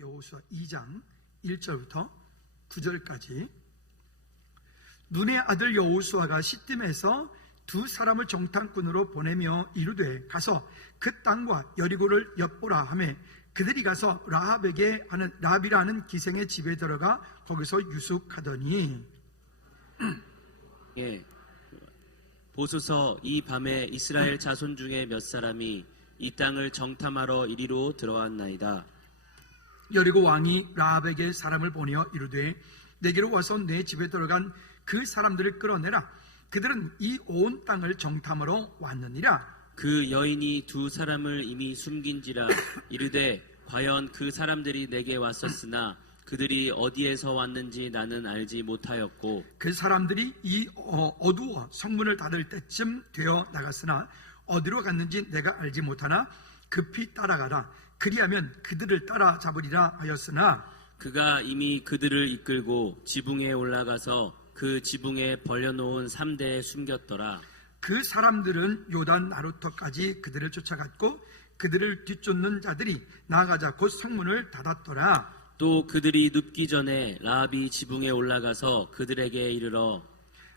여호수아 2장 1절부터 9절까지. 눈의 아들 여호수아가 시딤에서 두 사람을 정탐꾼으로 보내며 이르되 가서 그 땅과 여리고를 엿보라 하매 그들이 가서 라합에게 하는 라합이라는 기생의 집에 들어가 거기서 유숙하더니 예. 보소서 이 밤에 이스라엘 자손 중에 몇 사람이 이 땅을 정탐하러 이리로 들어왔나이다. 여리고 왕이 라합에게 사람을 보내어 이르되 내게로 와서 내 집에 들어간 그 사람들을 끌어내라. 그들은 이 온 땅을 정탐하러 왔느니라. 그 여인이 두 사람을 이미 숨긴지라 이르되 과연 그 사람들이 내게 왔었으나 그들이 어디에서 왔는지 나는 알지 못하였고 그 사람들이 이 어두워 성문을 닫을 때쯤 되어 나갔으나 어디로 갔는지 내가 알지 못하나 급히 따라가라. 그리하면 그들을 따라잡으리라 하였으나 그가 이미 그들을 이끌고 지붕에 올라가서 그 지붕에 벌려놓은 3대에 숨겼더라. 그 사람들은 요단 나루터까지 그들을 쫓아갔고 그들을 뒤쫓는 자들이 나아가자 곧 성문을 닫았더라. 또 그들이 눕기 전에 라합이 지붕에 올라가서 그들에게 이르러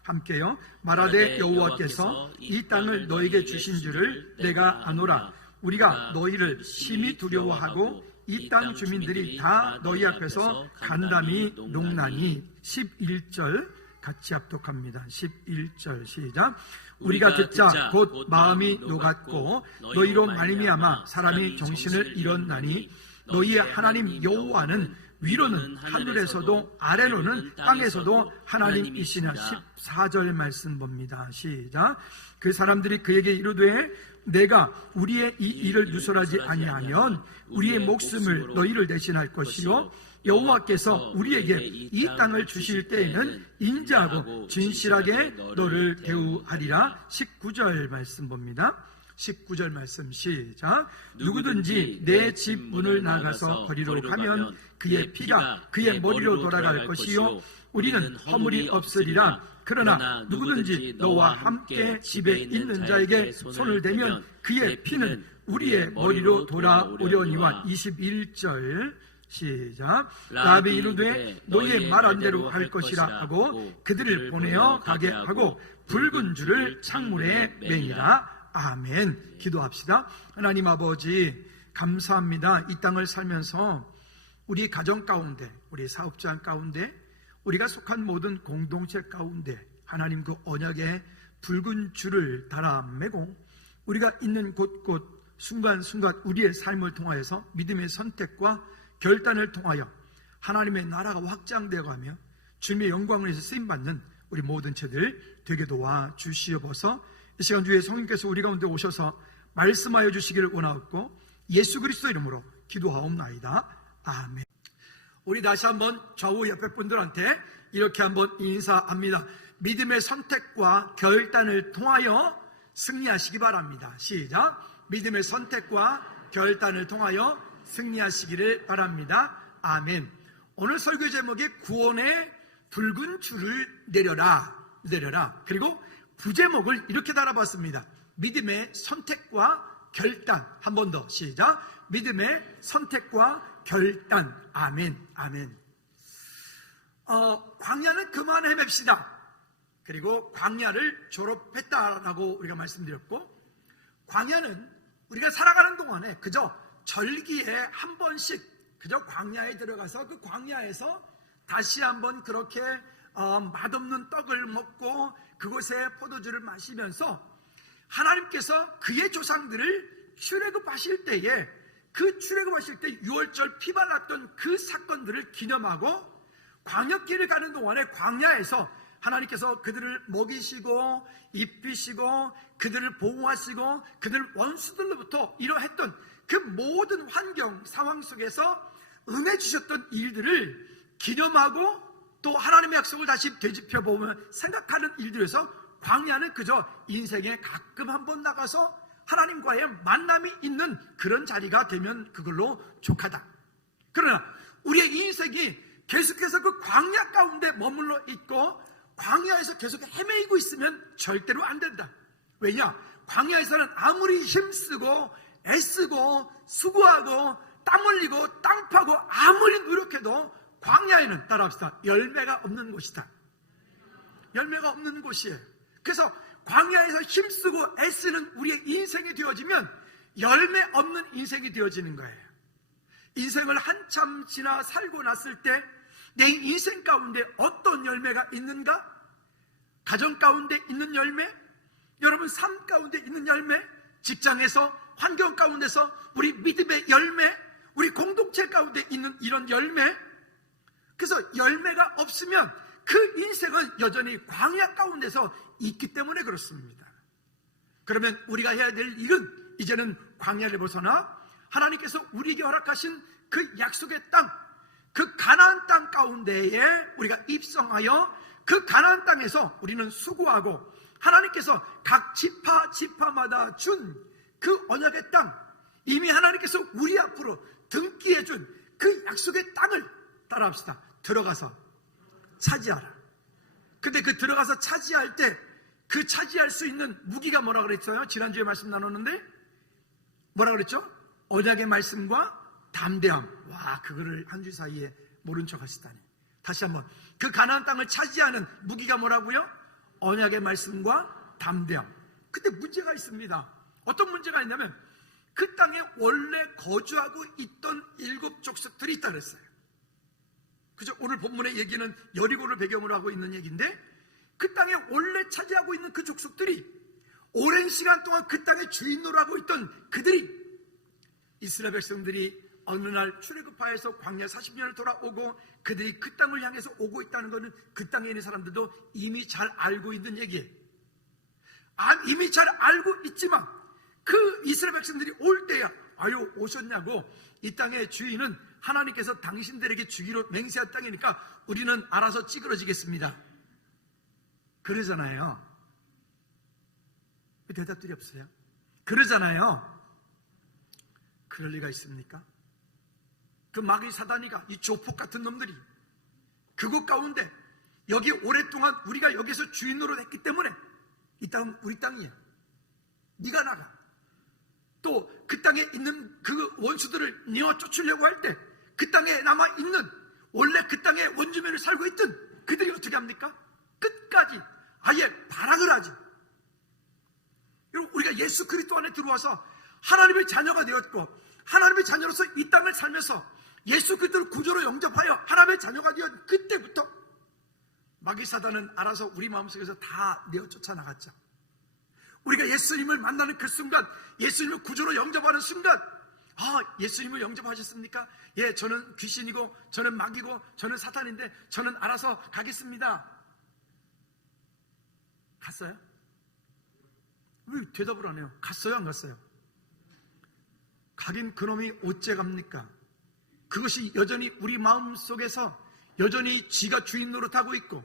함께요 말하되 여호와께서 이 땅을 너에게 주신 줄을 내가 아노라. 우리가 너희를 심히 두려워하고 이 땅 주민들이 다 너희 앞에서 간담이 농나니. 11절 같이 합독합니다. 11절 시작. 우리가 듣자 곧 마음이 녹았고 너희로 말미암아 사람이 정신을 잃었나니 너희의 하나님 여호와는 위로는 하늘에서도 아래로는 땅에서도 하나님이시냐. 14절 말씀 봅니다. 시작. 그 사람들이 그에게 이르되 내가 우리의 이 일을 누설하지 아니하면 우리의 목숨을 너희를 대신할 것이요 여호와께서 우리에게 이 땅을 주실 때에는 인자하고 진실하게 너를 대우하리라. 19절 말씀 봅니다. 19절 말씀 시작. 누구든지 내 집 문을 나가서 거리로 가면 그의 피가 그의 머리로 돌아갈 것이요 우리는 허물이 없으리라. 그러나 누구든지 너와 함께 집에 있는 자에게 손을 대면 그의 피는 우리의 머리로 돌아오려니와. 21절 시작. 라합이 이르되 너희의 말한 대로 할 것이라 하고 그들을 보내어 가게 하고 붉은 줄을 창문에 매니라. 아멘. 기도합시다. 하나님 아버지 감사합니다. 이 땅을 살면서 우리 가정 가운데, 우리 사업장 가운데, 우리가 속한 모든 공동체 가운데 하나님 그 언약의 붉은 줄을 달아 매고 우리가 있는 곳곳 순간순간 우리의 삶을 통하여서 믿음의 선택과 결단을 통하여 하나님의 나라가 확장되어 가며 주님의 영광을 위해서 쓰임받는 우리 모든 채들 되게 도와 주시옵소서. 이 시간 주의 성령께서 우리 가운데 오셔서 말씀하여 주시기를 원하옵고 예수 그리스도 이름으로 기도하옵나이다. 아멘. 우리 다시 한번 좌우 옆에 분들한테 이렇게 한번 인사합니다. 믿음의 선택과 결단을 통하여 승리하시기 바랍니다. 시작. 믿음의 선택과 결단을 통하여 승리하시기를 바랍니다. 아멘. 오늘 설교 제목이 구원의 붉은 줄을 내려라. 그리고 부제목을 이렇게 달아봤습니다. 믿음의 선택과 결단. 한 번 더 시작. 믿음의 선택과 결단. 아멘. 광야는 그만 헤맵시다. 그리고 광야를 졸업했다라고 우리가 말씀드렸고, 광야는 우리가 살아가는 동안에 그저 절기에 한 번씩 그저 광야에 들어가서 그 광야에서 다시 한번 그렇게 맛없는 떡을 먹고 그곳에 포도주를 마시면서 하나님께서 그의 조상들을 출애굽하실 때에 그 출애굽하실 때 6월절 피 발랐던 그 사건들을 기념하고 광역길을 가는 동안에 광야에서 하나님께서 그들을 먹이시고 입히시고 그들을 보호하시고 그들 원수들로부터 이러했던 그 모든 환경 상황 속에서 은혜 주셨던 일들을 기념하고 또 하나님의 약속을 다시 되짚어보면 생각하는 일들에서 광야는 그저 인생에 가끔 한번 나가서 하나님과의 만남이 있는 그런 자리가 되면 그걸로 족하다. 그러나 우리의 인생이 계속해서 그 광야 가운데 머물러 있고 광야에서 계속 헤매이고 있으면 절대로 안 된다. 왜냐? 광야에서는 아무리 힘쓰고 애쓰고 수고하고 땀 흘리고 땅 파고 아무리 노력해도 광야에는, 따라합시다, 열매가 없는 곳이다. 열매가 없는 곳이에요. 그래서 광야에서 힘쓰고 애쓰는 우리의 인생이 되어지면 열매 없는 인생이 되어지는 거예요. 인생을 한참 지나 살고 났을 때 내 인생 가운데 어떤 열매가 있는가? 가정 가운데 있는 열매, 여러분 삶 가운데 있는 열매, 직장에서, 환경 가운데서 우리 믿음의 열매, 우리 공동체 가운데 있는 이런 열매. 그래서 열매가 없으면 그 인생은 여전히 광야 가운데서 있기 때문에 그렇습니다. 그러면 우리가 해야 될 일은 이제는 광야를 벗어나 하나님께서 우리에게 허락하신 그 약속의 땅, 그 가나안 땅 가운데에 우리가 입성하여 그 가나안 땅에서 우리는 수고하고 하나님께서 각 지파마다 준 그 언약의 땅, 이미 하나님께서 우리 앞으로 등기해 준 그 약속의 땅을, 따라합시다, 들어가서 차지하라. 근데 그 들어가서 차지할 때 그 차지할 수 있는 무기가 뭐라 그랬어요? 지난주에 말씀 나눴는데 뭐라 그랬죠? 언약의 말씀과 담대함. 와, 그거를 한 주 사이에 모른 척 하시다니. 다시 한번, 그 가나안 땅을 차지하는 무기가 뭐라고요? 언약의 말씀과 담대함. 근데 문제가 있습니다. 어떤 문제가 있냐면 그 땅에 원래 거주하고 있던 7 족속들이 있다 그랬어요. 그죠? 오늘 본문의 얘기는 여리고를 배경으로 하고 있는 얘기인데, 그 땅에 원래 차지하고 있는 그 족속들이 오랜 시간 동안 그 땅의 주인으로 하고 있던 그들이, 이스라엘 백성들이 어느 날 출애굽하여서 광야 40년을 돌아오고 그들이 그 땅을 향해서 오고 있다는 것은 그 땅에 있는 사람들도 이미 잘 알고 있는 얘기예요. 이미 잘 알고 있지만 그 이스라엘 백성들이 올 때야, 아유 오셨냐고, 이 땅의 주인은 하나님께서 당신들에게 주기로 맹세한 땅이니까 우리는 알아서 찌그러지겠습니다, 그러잖아요. 대답들이 없어요. 그러잖아요. 그럴 리가 있습니까? 그 마귀 사단이가, 이 조폭 같은 놈들이 그곳 가운데, 여기 오랫동안 우리가 여기서 주인으로 했기 때문에 이 땅은 우리 땅이야, 네가 나가. 또 그 땅에 있는 그 원수들을 내어 쫓으려고 할 때 그 땅에 남아있는, 원래 그 땅에 원주민을 살고 있던 그들이 어떻게 합니까? 끝까지 아예 발악을 하지. 여러분, 우리가 예수 그리스도 안에 들어와서 하나님의 자녀가 되었고 하나님의 자녀로서 이 땅을 살면서 예수 그리스도를 구주로 영접하여 하나님의 자녀가 되었 그때부터 마귀 사단은 알아서 우리 마음속에서 다 내어 쫓아나갔죠. 우리가 예수님을 만나는 그 순간, 예수님을 구주로 영접하는 순간, 예수님을 영접하셨습니까? 예, 저는 귀신이고 저는 마귀고 저는 사탄인데 저는 알아서 가겠습니다. 갔어요? 왜 대답을 안 해요? 갔어요, 안 갔어요? 가긴 그놈이 어째 갑니까? 그것이 여전히 우리 마음속에서 여전히 지가 주인 노릇하고 있고,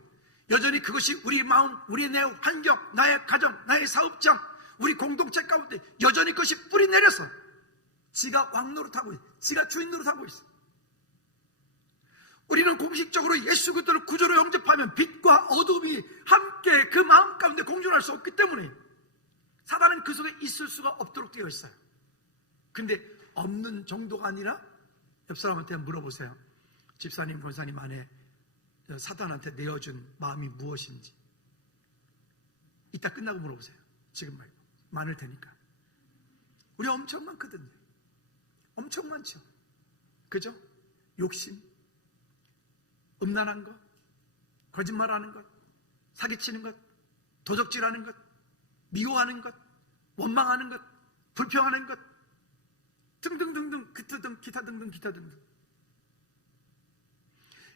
여전히 그것이 우리 마음, 우리 내 환경, 나의 가정, 나의 사업장, 우리 공동체 가운데 여전히 그것이 뿌리 내려서 지가 왕 노릇하고 있어, 지가 주인 노릇하고 있어. 우리는 공식적으로 예수 그리스도를 구주로 영접하면 빛과 어둠이 함께 그 마음 가운데 공존할 수 없기 때문에 사단은 그 속에 있을 수가 없도록 되어 있어요. 근데 없는 정도가 아니라 옆 사람한테 물어보세요. 집사님, 권사님 안에 사탄한테 내어준 마음이 무엇인지. 이따 끝나고 물어보세요. 지금 말고. 많을 테니까. 우리 엄청 많거든요. 엄청 많죠. 그죠? 욕심, 음란한 것, 거짓말하는 것, 사기치는 것, 도적질하는 것, 미워하는 것, 원망하는 것, 불평하는 것, 등등등등, 기타 등등.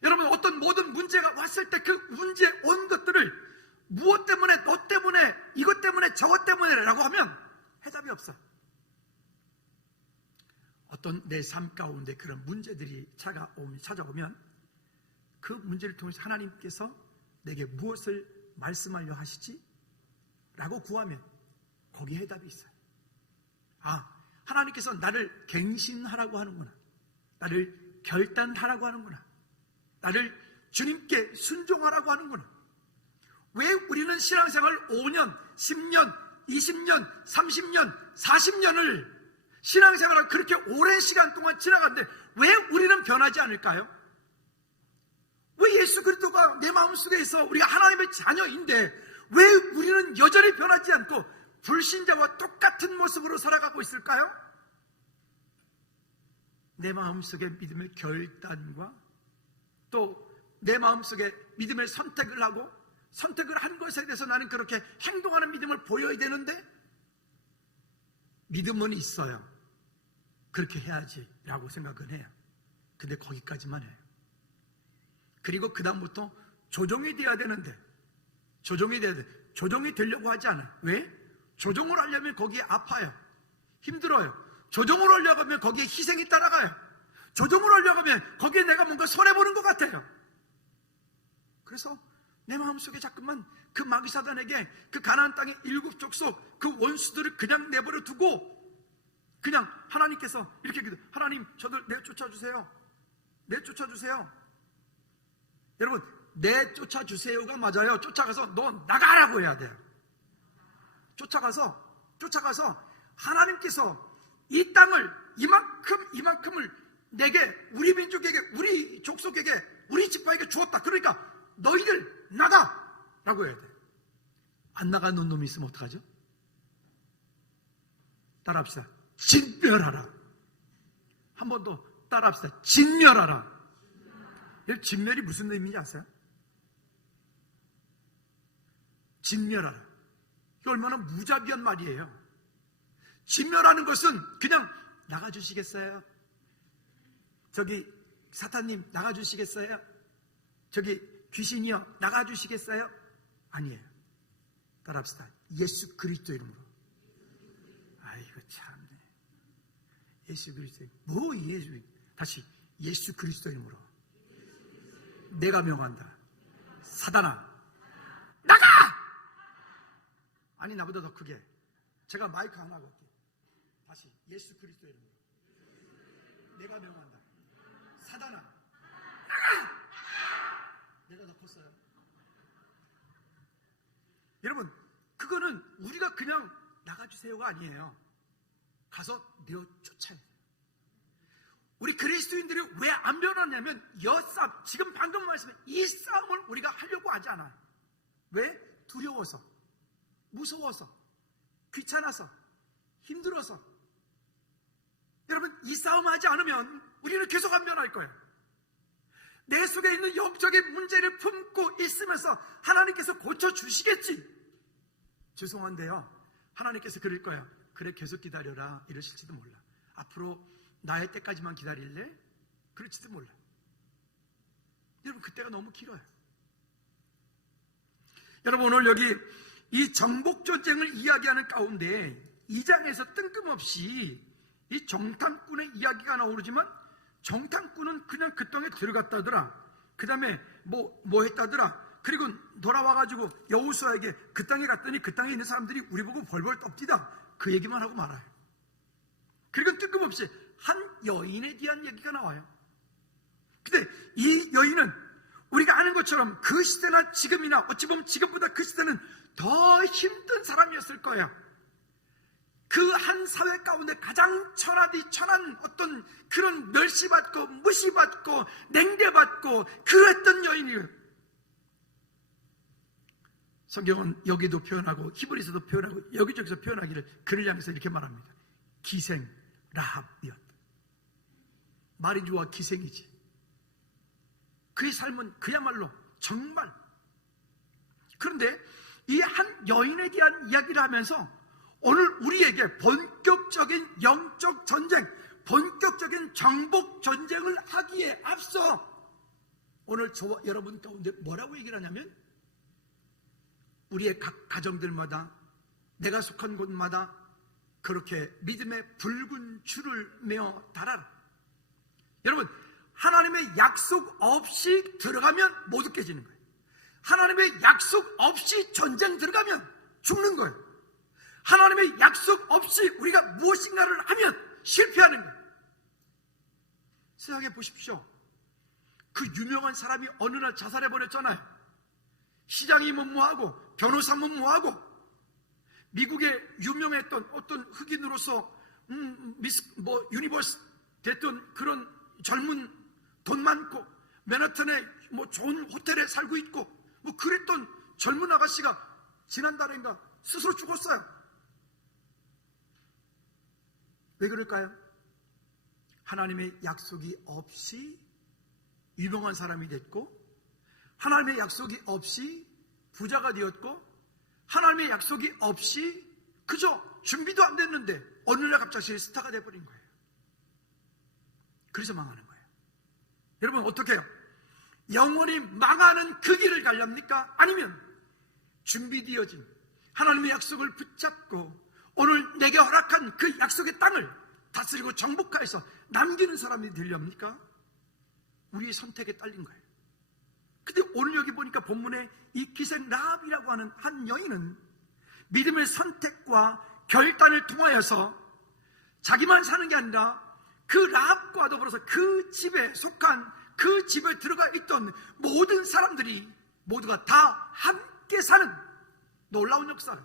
여러분, 어떤 모든 문제가 왔을 때 그 문제 온 것들을 무엇 때문에, 너 때문에, 이것 때문에, 저것 때문에 라고 하면 해답이 없어. 어떤 내 삶 가운데 그런 문제들이 찾아오면 그 문제를 통해서 하나님께서 내게 무엇을 말씀하려 하시지? 라고 구하면 거기에 해답이 있어요. 하나님께서 나를 갱신하라고 하는구나, 나를 결단하라고 하는구나, 나를 주님께 순종하라고 하는구나. 왜 우리는 신앙생활 5년, 10년, 20년, 30년, 40년을 신앙생활을 그렇게 오랜 시간 동안 지나갔는데 왜 우리는 변하지 않을까요? 왜 예수 그리스도가 내 마음속에 있어 우리가 하나님의 자녀인데 왜 우리는 여전히 변하지 않고 불신자와 똑같은 모습으로 살아가고 있을까요? 내 마음속에 믿음의 결단과 또 내 마음속에 믿음의 선택을 하고 선택을 한 것에 대해서 나는 그렇게 행동하는 믿음을 보여야 되는데 믿음은 있어요. 그렇게 해야지 라고 생각은 해요. 근데 거기까지만 해요. 그리고 그 다음부터 조정이 돼야 되는데 조정이 되려고 하지 않아요. 왜? 조정을 하려면 거기에 아파요. 힘들어요. 조정을 하려고 하면 거기에 희생이 따라가요. 조정을 하려고 하면 거기에 내가 뭔가 손해보는 것 같아요. 그래서 내 마음속에 자꾸만 그 마귀사단에게 그 가나안 땅의 7 족속 그 원수들을 그냥 내버려 두고 그냥 하나님께서 이렇게 기도, 하나님 저들 내쫓아주세요. 내쫓아주세요. 여러분 내쫓아주세요가 맞아요. 쫓아가서 너 나가라고 해야 돼요. 쫓아가서 하나님께서 이 땅을 이만큼을 내게 우리 민족에게 우리 족속에게 우리 지파에게 주었다. 그러니까 너희들 나가라고 해야 돼. 안 나가는 놈이 있으면 어떡하죠? 따라합시다. 진멸하라. 한 번 더 따라합시다. 진멸하라. 진멸이 무슨 의미인지 아세요? 진멸하라. 이게 얼마나 무자비한 말이에요. 진멸하는 것은 그냥 나가주시겠어요? 저기 사탄님 나가주시겠어요? 저기 귀신이요 나가주시겠어요? 아니에요. 따라합시다. 예수 그리스도 이름으로. 아이고 참네. 예수 그리스도 뭐 예수 다시 예수 그리스도 이름으로 내가 명한다. 사단아 나가! 아니 나보다 더 크게 제가 마이크 하나 걸게. 다시 예수 그리스도 이름으로 내가 명한다. 사단아 나가! 내가 더 컸어요. 여러분 그거는 우리가 그냥 나가주세요가 아니에요. 가서 내쫓아야 돼요. 우리 그리스도인들이 왜 안 변하냐면 여싸움, 지금 방금 말씀에 이 싸움을 우리가 하려고 하지 않아요. 왜? 두려워서, 무서워서, 귀찮아서, 힘들어서. 여러분 이 싸움 하지 않으면 우리는 계속 안 변할 거예요. 내 속에 있는 영적인 문제를 품고 있으면서 하나님께서 고쳐주시겠지. 죄송한데요 하나님께서 그럴 거야. 그래 계속 기다려라 이러실지도 몰라. 앞으로 나의 때까지만 기다릴래? 그럴지도 몰라. 여러분 그때가 너무 길어요. 여러분 오늘 여기 이 정복전쟁을 이야기하는 가운데 2장에서 뜬금없이 이 정탐꾼의 이야기가 나오지만 정탐꾼은 그냥 그 땅에 들어갔다더라. 그 다음에 뭐 했다더라. 그리고 돌아와가지고 여호수아에게 그 땅에 갔더니 그 땅에 있는 사람들이 우리 보고 벌벌 떱디다. 그 얘기만 하고 말아요. 그리고 뜬금없이 한 여인에 대한 얘기가 나와요. 근데 이 여인은 우리가 아는 것처럼 그 시대나 지금이나 어찌 보면 지금보다 그 시대는 더 힘든 사람이었을 거예요. 그 한 사회 가운데 가장 천한 어떤 그런 멸시받고 무시받고 냉대받고 그랬던 여인이에요. 성경은 여기도 표현하고 히브리서도 표현하고 여기저기서 표현하기를 그를 향해서 이렇게 말합니다. 기생 라합이었다. 말이 좋아 기생이지. 그의 삶은 그야말로 정말. 그런데 이 한 여인에 대한 이야기를 하면서 오늘 우리에게 본격적인 영적 전쟁, 본격적인 정복 전쟁을 하기에 앞서 오늘 저와 여러분 가운데 뭐라고 얘기를 하냐면 우리의 각 가정들마다 내가 속한 곳마다 그렇게 믿음의 붉은 줄을 메어 달아라. 여러분 하나님의 약속 없이 들어가면 못 얻게 지는 거예요. 하나님의 약속 없이 전쟁 들어가면 죽는 거예요. 하나님의 약속 없이 우리가 무엇인가를 하면 실패하는 거예요. 생각해 보십시오. 그 유명한 사람이 어느 날 자살해버렸잖아요. 시장이 뭐하고 변호사는 뭐하고 미국의 유명했던 어떤 흑인으로서 유니버스 됐던 그런 젊은 돈 많고 맨하탄에 뭐 좋은 호텔에 살고 있고 뭐 그랬던 젊은 아가씨가 지난달인가 스스로 죽었어요. 왜 그럴까요? 하나님의 약속이 없이 유명한 사람이 됐고, 하나님의 약속이 없이 부자가 되었고, 하나님의 약속이 없이 그저 준비도 안 됐는데 어느 날 갑자기 스타가 돼버린 거예요. 그래서 망하는 거예요. 여러분 어떻게 해요? 영원히 망하는 그 길을 가렵니까? 아니면 준비되어진 하나님의 약속을 붙잡고 오늘 내게 허락한 그 약속의 땅을 다스리고 정복하여서 남기는 사람이 되렵니까? 우리의 선택에 딸린 거예요. 근데 오늘 여기 보니까 본문에 이 기생 라합이라고 하는 한 여인은 믿음의 선택과 결단을 통하여서 자기만 사는 게 아니라 그 라합과 더불어서 그 집에 속한 그 집에 들어가 있던 모든 사람들이 모두가 다 함께 사는 놀라운 역사를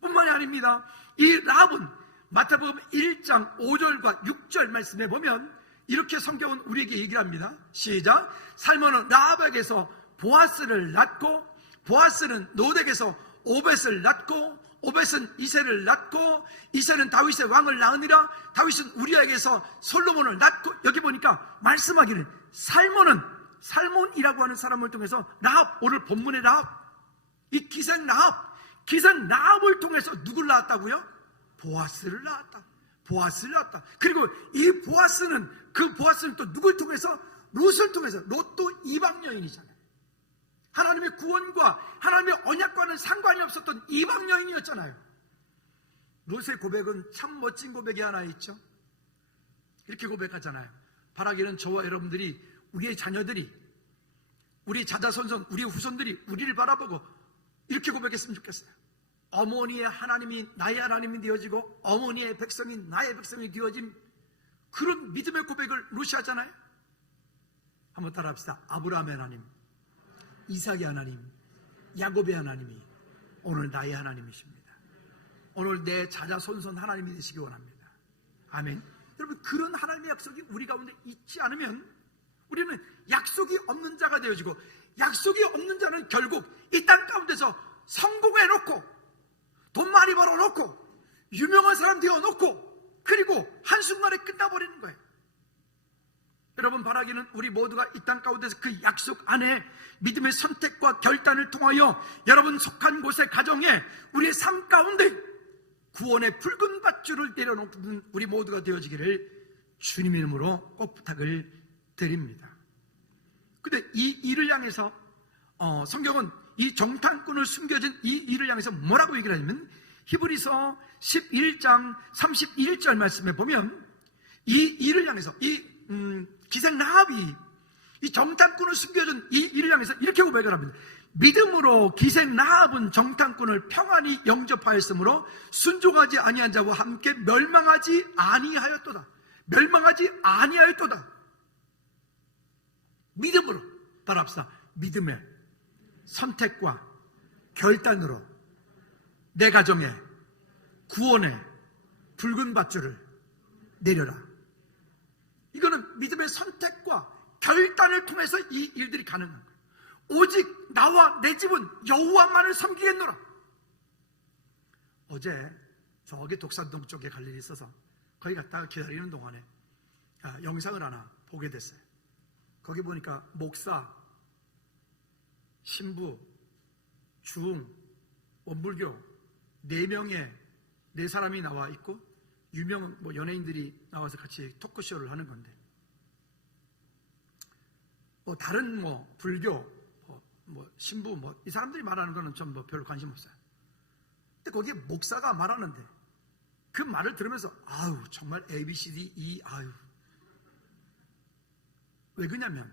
뿐만이 아닙니다. 이 라합은 마태복음 1장 5절과 6절 말씀에 보면 이렇게 성경은 우리에게 얘기를 합니다. 시작. 살몬은 라합에게서 보아스를 낳고, 보아스는 노덱에서 오벳을 낳고, 오벳은 이새를 낳고, 이새는 다윗의 왕을 낳으니라. 다윗은 우리에게서 솔로몬을 낳고. 여기 보니까 말씀하기를 살몬이라고 하는 사람을 통해서 라합, 오늘 본문의 라합, 이 기생 라합을 통해서 누굴 낳았다고요? 보아스를 낳았다. 보아스를 낳았다. 그리고 이 보아스는 또 누굴 통해서? 룻을 통해서. 롯도 이방 여인이잖아요. 하나님의 구원과 하나님의 언약과는 상관이 없었던 이방 여인이었잖아요. 롯의 고백은 참 멋진 고백이 하나 있죠. 이렇게 고백하잖아요. 바라기는 저와 여러분들이, 우리의 자녀들이, 우리 자자손손, 우리 후손들이 우리를 바라보고 이렇게 고백했으면 좋겠어요. 어머니의 하나님이 나의 하나님이 되어지고 어머니의 백성이 나의 백성이 되어진 그런 믿음의 고백을 룻이 하잖아요. 한번 따라합시다. 아브라함의 하나님, 이삭의 하나님, 야곱의 하나님이 오늘 나의 하나님이십니다. 오늘 내 자자손손 하나님이 되시기 원합니다. 아멘. 여러분, 그런 하나님의 약속이 우리 가운데 있지 않으면 우리는 약속이 없는 자가 되어지고, 약속이 없는 자는 결국 이 땅 가운데서 성공해놓고 돈 많이 벌어놓고 유명한 사람 되어놓고 그리고 한순간에 끝나버리는 거예요. 여러분, 바라기는 우리 모두가 이 땅 가운데서 그 약속 안에 믿음의 선택과 결단을 통하여 여러분 속한 곳의 가정에 우리의 삶 가운데 구원의 붉은 밧줄을 내려놓는 우리 모두가 되어지기를 주님의 이름으로 꼭 부탁을 드립니다. 근데 이 일을 향해서 성경은 이 정탐꾼을 숨겨진 이 일을 향해서 뭐라고 얘기를 하냐면, 히브리서 11장 31절 말씀에 보면 이 일을 향해서 이 기생 라합이 이 정탐꾼을 숨겨준 이 일을 향해서 이렇게 고백을 합니다. 믿음으로 기생 라합은 정탐꾼을 평안히 영접하였으므로 순종하지 아니한 자와 함께 멸망하지 아니하였도다. 멸망하지 아니하였도다. 믿음으로, 따라합시다. 믿음의 선택과 결단으로 내 가정에 구원의 붉은 밧줄을 내려라. 이거는 믿음의 선택과 결단을 통해서 이 일들이 가능한 거예요. 오직 나와 내 집은 여호와만을 섬기겠노라. 어제 저기 독산동 쪽에 갈 일이 있어서 거기 갔다가 기다리는 동안에 영상을 하나 보게 됐어요. 거기 보니까 목사, 신부, 중, 원불교 4사람이 나와 있고 유명 연예인들이 나와서 같이 토크쇼를 하는 건데, 다른 불교, 신부 이 사람들이 말하는 거는 좀 별로 관심 없어요. 근데 거기에 목사가 말하는데 그 말을 들으면서 아유 정말 ABCD 아유 왜 그러냐면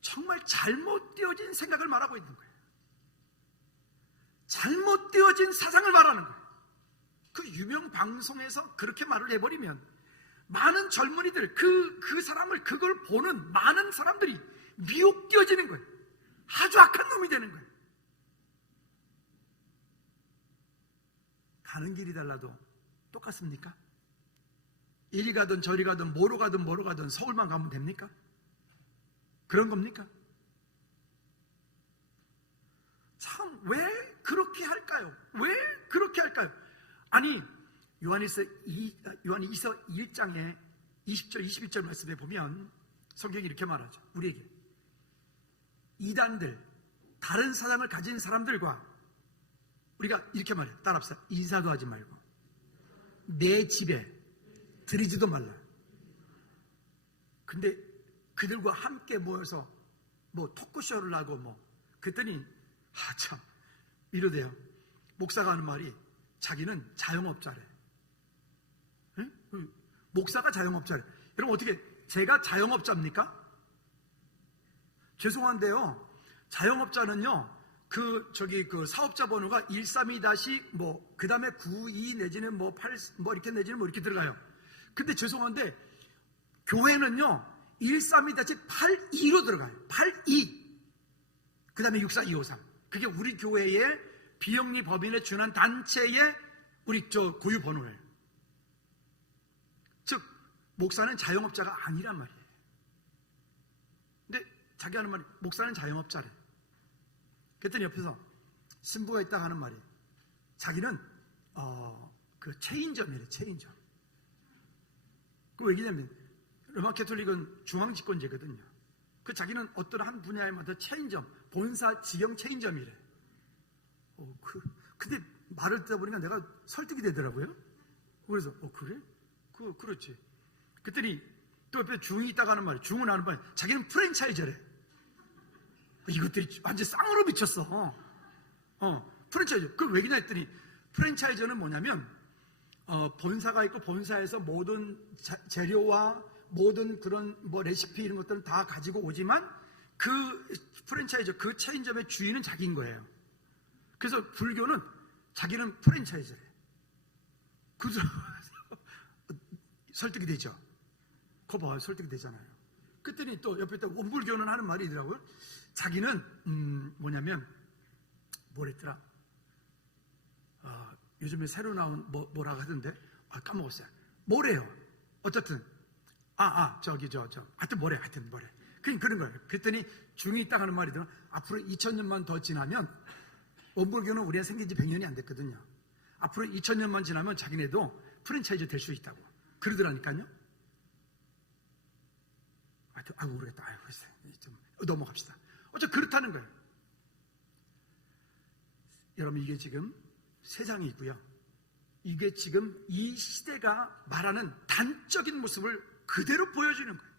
정말 잘못되어진 생각을 말하고 있는 거예요. 잘못되어진 사상을 말하는 거예요. 그 유명 방송에서 그렇게 말을 해버리면 많은 젊은이들, 그 사람을, 그걸 보는 많은 사람들이 미혹되어지는 거예요. 아주 악한 놈이 되는 거예요. 가는 길이 달라도 똑같습니까? 이리 가든 저리 가든 뭐로 가든 서울만 가면 됩니까? 그런 겁니까? 참 왜 그렇게 할까요? 왜 그렇게 할까요? 아니 요한이서 1장에 20절 21절 말씀에 보면 성경이 이렇게 말하죠. 우리에게 이단들, 다른 사상을 가진 사람들과 우리가 이렇게 말해요. 따라합시다. 인사도 하지 말고 내 집에 들이지도 말라. 근데 그들과 함께 모여서 뭐 토크쇼를 하고 그랬더니 참 이러대요. 목사가 하는 말이 자기는 자영업자래. 응? 목사가 자영업자래. 여러분 어떻게 제가 자영업자입니까? 죄송한데요. 자영업자는요. 그 사업자 번호가 132- 그 다음에 92 내지는 8 이렇게 내지는 이렇게 들어가요. 근데 죄송한데 교회는요 132-82로 들어가요. 82. 그 다음에 64253. 그게 우리 교회의 비영리 법인에 준한 단체의 우리 고유 번호예요. 즉 목사는 자영업자가 아니란 말이에요. 근데 자기 하는 말이 목사는 자영업자래. 그랬더니 옆에서 신부가 있다고 하는 말이 자기는 그 체인점이래. 체인점. 그 왜냐면 로마 캐톨릭은 중앙집권제거든요. 그 자기는 어떤 한 분야에마다 체인점, 본사 직영 체인점이래. 근데 말을 듣다 보니까 내가 설득이 되더라고요. 그래서 그래? 그렇지. 그랬더니 또 옆에 중이 있다고 하는 말이 중은 하는 말이 자기는 프랜차이저래. 이것들이 완전 쌍으로 미쳤어. 프랜차이저. 그 왜 그러냐 했더니 프랜차이저는 뭐냐면 본사가 있고 본사에서 모든 재료와 모든 그런 레시피 이런 것들은 다 가지고 오지만 그 프랜차이저 그 체인점의 주인은 자기인 거예요. 그래서 불교는 자기는 프랜차이저래. 그래서 설득이 되죠. 그거 봐, 설득이 되잖아요. 그랬더니 또 옆에 또 원불교는 하는 말이 있더라고요. 자기는 뭐냐면 뭐랬더라. 요즘에 새로 나온 뭐라고 하던데 까먹었어요. 뭐래요? 어쨌든 하여튼 뭐래. 그런 거예요. 그랬더니 중이 있다 하는 말이 들어. 앞으로 2000년만 더 지나면 원불교는 우리가 생긴 지 100년이 안 됐거든요. 앞으로 2000년만 지나면 자기네도 프랜차이즈 될 수 있다고 그러더라니까요. 하여튼 모르겠다. 좀 넘어갑시다. 그렇다는 거예요. 여러분 이게 지금 세상이 있고요. 이게 지금 이 시대가 말하는 단적인 모습을 그대로 보여주는 거예요.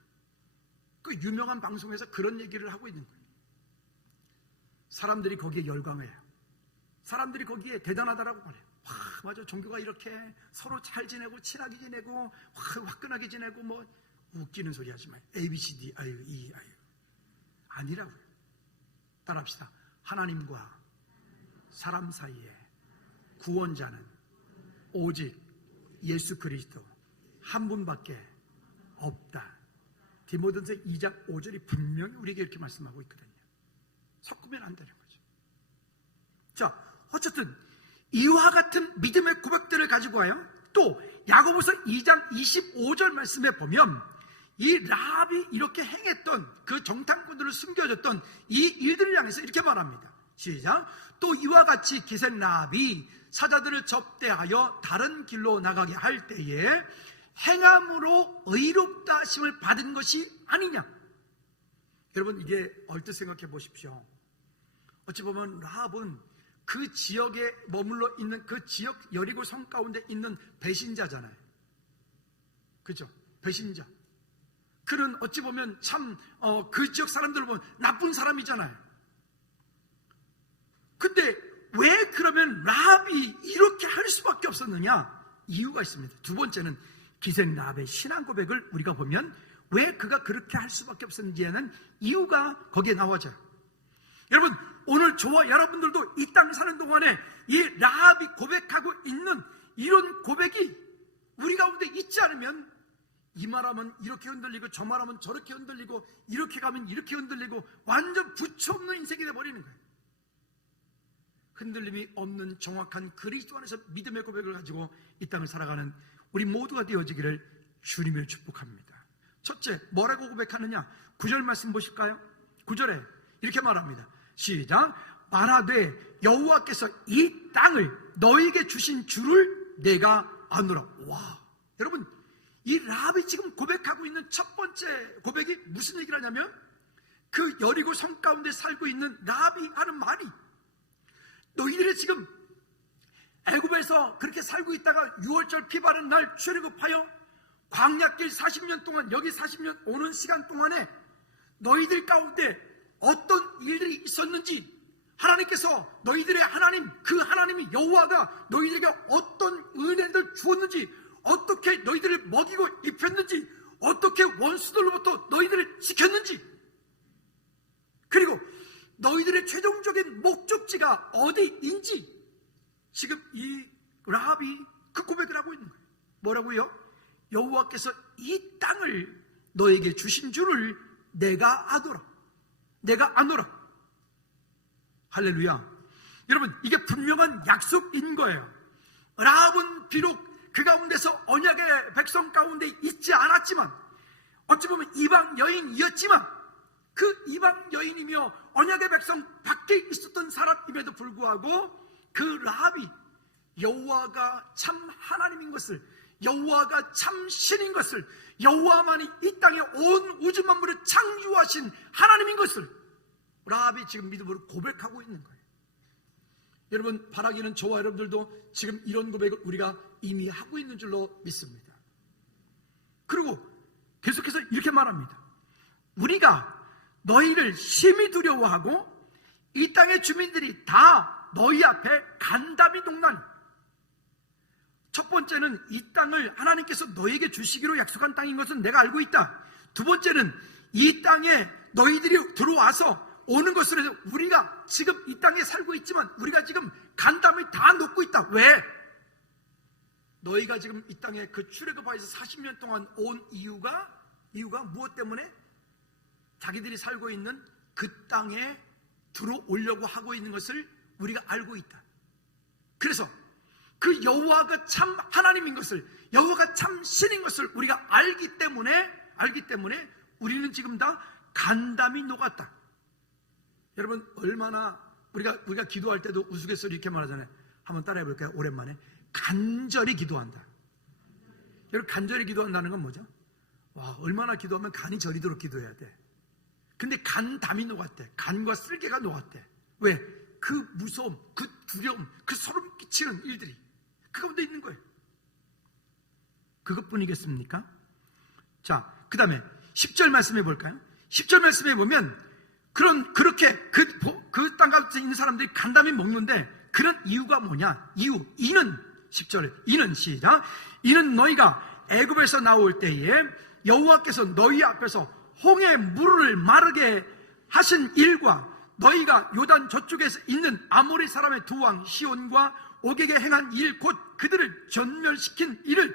그 유명한 방송에서 그런 얘기를 하고 있는 거예요. 사람들이 거기에 열광해요. 사람들이 거기에 대단하다라고 말해요. 와, 맞아. 종교가 이렇게 서로 잘 지내고 친하게 지내고 화끈하게 지내고 웃기는 소리 하지 마요. ABCD E 아니라고요. 따라합시다. 하나님과 사람 사이에 구원자는 오직 예수 그리스도 한 분밖에 없다. 디모데전서 2장 5절이 분명히 우리에게 이렇게 말씀하고 있거든요. 섞으면 안 되는 거죠. 자, 어쨌든 이와 같은 믿음의 고백들을 가지고 와요. 또 야고보서 2장 25절 말씀에 보면 이 라합이 이렇게 행했던 그 정탐꾼들을 숨겨줬던 이 일들을 향해서 이렇게 말합니다. 시작. 또 이와 같이 기생 라합이 사자들을 접대하여 다른 길로 나가게 할 때에 행함으로 의롭다 하심을 받은 것이 아니냐. 여러분 이게 얼뜻 생각해 보십시오. 어찌 보면 라합은 그 지역에 머물러 있는 그 지역 여리고 성 가운데 있는 배신자잖아요. 그죠? 배신자. 그는 어찌 보면 참 그 지역 사람들을 보면 나쁜 사람이잖아요. 근데 왜 그러면 라합이 이렇게 할 수밖에 없었느냐? 이유가 있습니다. 두 번째는 기생 라합의 신앙 고백을 우리가 보면 왜 그가 그렇게 할 수밖에 없었는지에는 이유가 거기에 나와져요. 여러분 오늘 저와 여러분들도 이 땅 사는 동안에 이 라합이 고백하고 있는 이런 고백이 우리 가운데 있지 않으면 이 말하면 이렇게 흔들리고 저 말하면 저렇게 흔들리고 이렇게 가면 이렇게 흔들리고 완전 부처 없는 인생이 돼버리는 거예요. 흔들림이 없는 정확한 그리스도 안에서 믿음의 고백을 가지고 이 땅을 살아가는 우리 모두가 되어지기를 주님을 축복합니다. 첫째, 뭐라고 고백하느냐? 9절 말씀 보실까요? 9절에 이렇게 말합니다. 시작. 말하되 여호와께서 이 땅을 너에게 주신 줄을 내가 아노라. 와, 여러분, 이 라합이 지금 고백하고 있는 첫 번째 고백이 무슨 얘기를 하냐면, 그 여리고 성 가운데 살고 있는 라합이 하는 말이, 너희들이 지금 애굽에서 그렇게 살고 있다가 6월절 피 바른 날 출애굽하여 광야길 40년 동안, 여기 40년 오는 시간 동안에 너희들 가운데 어떤 일들이 있었는지, 하나님께서 너희들의 하나님, 그 하나님이 여호와가 너희들에게 어떤 은혜를 주었는지, 어떻게 너희들을 먹이고 입혔는지, 어떻게 원수들로부터 너희들을 지켰는지, 그리고 너희들의 최종적인 목적지가 어디인지 지금 이 라합이 그 고백을 하고 있는 거예요. 뭐라고요? 여호와께서 이 땅을 너에게 주신 줄을 내가 아노라. 내가 아노라. 할렐루야. 여러분, 이게 분명한 약속인 거예요. 라합은 비록 그 가운데서 언약의 백성 가운데 있지 않았지만, 어찌 보면 이방 여인이었지만, 그 이방 여인이며 언약의 백성 밖에 있었던 사람임에도 불구하고 그 라합이 여호와가 참 하나님인 것을, 여호와가 참 신인 것을, 여호와만이 이 땅에 온 우주 만물을 창조하신 하나님인 것을 라합이 지금 믿음으로 고백하고 있는 거예요. 여러분, 바라기는 저와 여러분들도 지금 이런 고백을 우리가 이미 하고 있는 줄로 믿습니다. 그리고 계속해서 이렇게 말합니다. 우리가 너희를 심히 두려워하고 이 땅의 주민들이 다 너희 앞에 간담이 농나니. 첫 번째는 이 땅을 하나님께서 너희에게 주시기로 약속한 땅인 것은 내가 알고 있다. 두 번째는 이 땅에 너희들이 들어와서 오는 것을 해서 우리가 지금 이 땅에 살고 있지만 우리가 지금 간담을 다 놓고 있다. 왜? 너희가 지금 이 땅에 그 출애굽하여서 40년 동안 온 이유가 무엇 때문에? 자기들이 살고 있는 그 땅에 들어오려고 하고 있는 것을 우리가 알고 있다. 그래서 그 여호와가 참 하나님인 것을, 여호와가 참 신인 것을 우리가 알기 때문에 우리는 지금 다 간담이 녹았다. 여러분, 얼마나 우리가 기도할 때도 우스갯소리 이렇게 말하잖아요. 한번 따라해 볼까요? 오랜만에. 간절히 기도한다. 여러분, 간절히 기도한다는 건 뭐죠? 와, 얼마나 기도하면 간이 저리도록 기도해야 돼. 근데 간담이 녹았대. 간과 쓸개가 녹았대. 왜? 그 무서움, 그 두려움, 그 소름 끼치는 일들이 그 가운데 있는 거예요. 그것뿐이겠습니까? 자, 그 다음에 10절 말씀해 볼까요? 10절 말씀해 보면 그렇게 그 땅 가운데 있는 사람들이 간담이 먹는데 그런 이유가 뭐냐? 이는 10절에 이는 시작. 이는 너희가 애굽에서 나올 때에 여호와께서 너희 앞에서 홍해 물을 마르게 하신 일과 너희가 요단 저쪽에서 있는 아모리 사람의 두 왕 시온과 옥에게 행한 일, 곧 그들을 전멸시킨 일을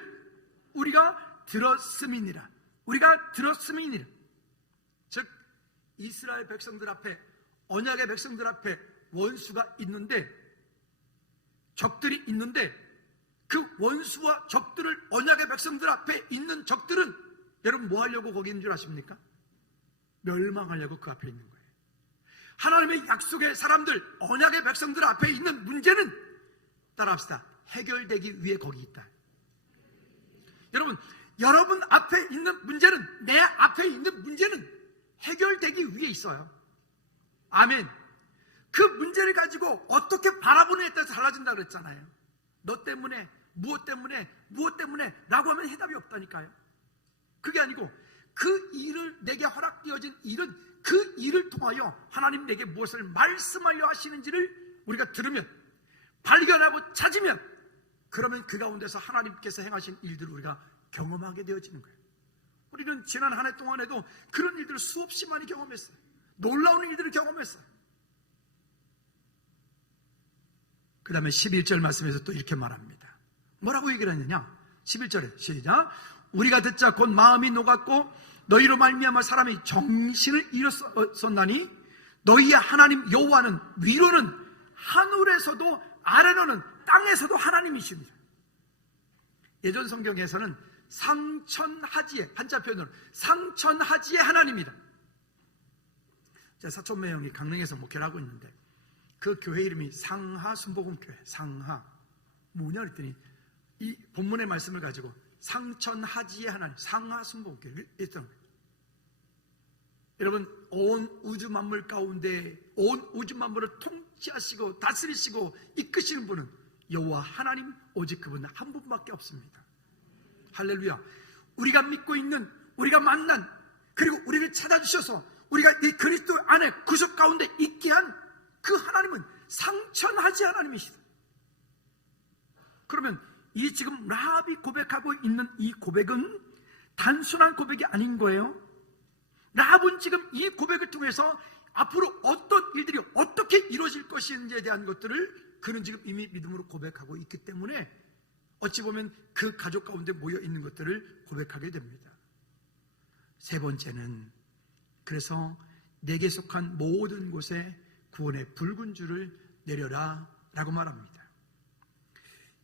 우리가 들었음이니라. 우리가 들었음이니라. 즉 이스라엘 백성들 앞에, 언약의 백성들 앞에 원수가 있는데, 적들이 있는데, 그 원수와 적들을, 언약의 백성들 앞에 있는 적들은 여러분 뭐 하려고 거기 있는 줄 아십니까? 멸망하려고 그 앞에 있는 거예요. 하나님의 약속의 사람들, 언약의 백성들 앞에 있는 문제는, 따라합시다, 해결되기 위해 거기 있다. 여러분 앞에 있는 문제는, 내 앞에 있는 문제는 해결되기 위해 있어요. 아멘. 그 문제를 가지고 어떻게 바라보느냐에 따라서 달라진다 그랬잖아요. 너 때문에, 무엇 때문에 라고 하면 해답이 없다니까요. 그게 아니고 그 일을, 내게 허락되어진 일은 그 일을 통하여 하나님 내게 무엇을 말씀하려 하시는지를 우리가 들으면, 발견하고 찾으면, 그러면 그 가운데서 하나님께서 행하신 일들을 우리가 경험하게 되어지는 거예요. 우리는 지난 한 해 동안에도 그런 일들을 수없이 많이 경험했어요. 놀라운 일들을 경험했어요. 그 다음에 11절 말씀에서 또 이렇게 말합니다. 뭐라고 얘기를 하느냐? 11절에 시작. 우리가 듣자 곧 마음이 녹았고 너희로 말미암아 사람이 정신을 잃었었나니 너희의 하나님 여호와는 위로는 하늘에서도 아래로는 땅에서도 하나님이십니다. 예전 성경에서는 상천하지의, 한자 표현으로 상천하지의 하나님이다. 제가 사촌매형이 강릉에서 목회를 하고 있는데 그 교회 이름이 상하순복음교회. 상하 뭐냐 그랬더니 이 본문의 말씀을 가지고 상천하지의 하나님, 상하순복음교회 있던 거예요. 여러분, 온 우주 만물 가운데 온 우주 만물을 통치하시고 다스리시고 이끄시는 분은 여호와 하나님, 오직 그분 한 분밖에 없습니다. 할렐루야. 우리가 믿고 있는, 우리가 만난, 그리고 우리를 찾아주셔서 우리가 이 그리스도 안에 구속 가운데 있게 한 그 하나님은 상천하지 하나님이시다. 그러면 이 지금 라합이 고백하고 있는 이 고백은 단순한 고백이 아닌 거예요. 라합은 지금 이 고백을 통해서 앞으로 어떤 일들이 어떻게 이루어질 것인지에 대한 것들을 그는 지금 이미 믿음으로 고백하고 있기 때문에 어찌 보면 그 가족 가운데 모여 있는 것들을 고백하게 됩니다. 세 번째는, 그래서 내게 속한 모든 곳에 구원의 붉은 줄을 내려라 라고 말합니다.